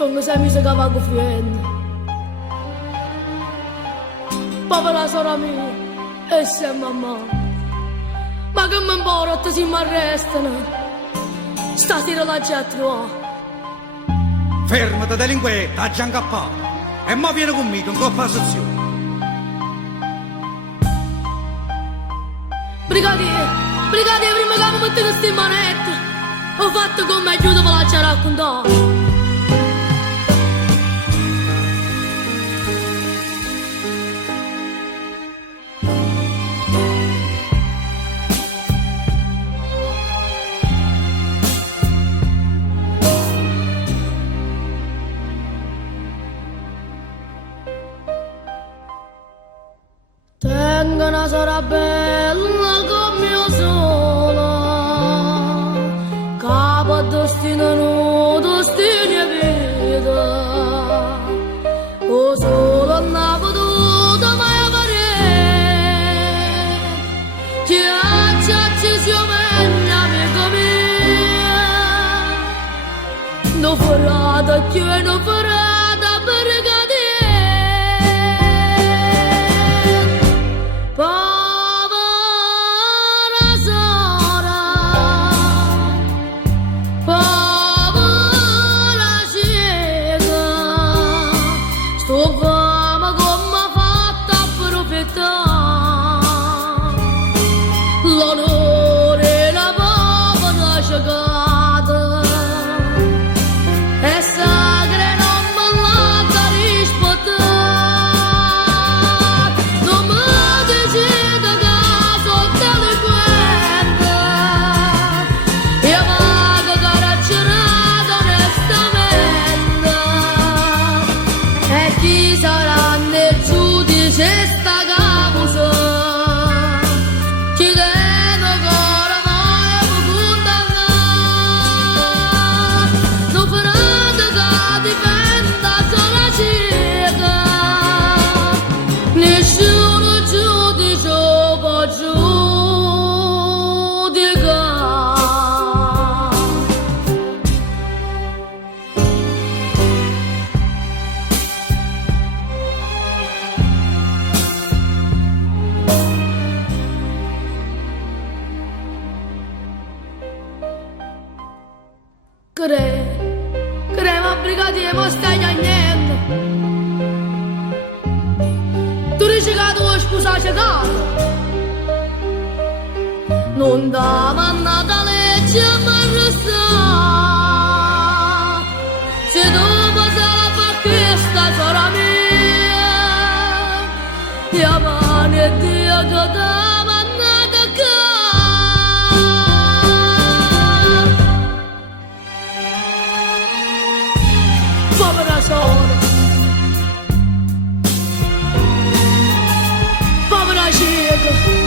sono sei mesi che vado friendo. Povera sorella mia, e se mamma, ma che mi importa se mi arrestano? Stati relaggi a trovare. Fermati delinquente, ha già incappato. E mo viene conmigo in coppa sezione. Brigadiere, prima che mi metti queste manette, ho fatto come aiuto per lasciare raccontare. Tengo una sorella bella come io sola, capo destino no, destino vita. O solo una potuta mai avere, ci siamo amica mia. Non farà da chi non farà. L'onore la povera cagata è sacra e non me l'ha rispettata. Non mi decide che sono delinquente e vago carcerata onestamente. E chi sarà nel giudice sta causa? Crema brigadiere, ma stai a niente. Tu dici che tu scusa ciecato. Non da mannata legge ma resta. Se tu pasala fa questa sorella mia, chiamane e Dio che da mannata che. Povera cieca.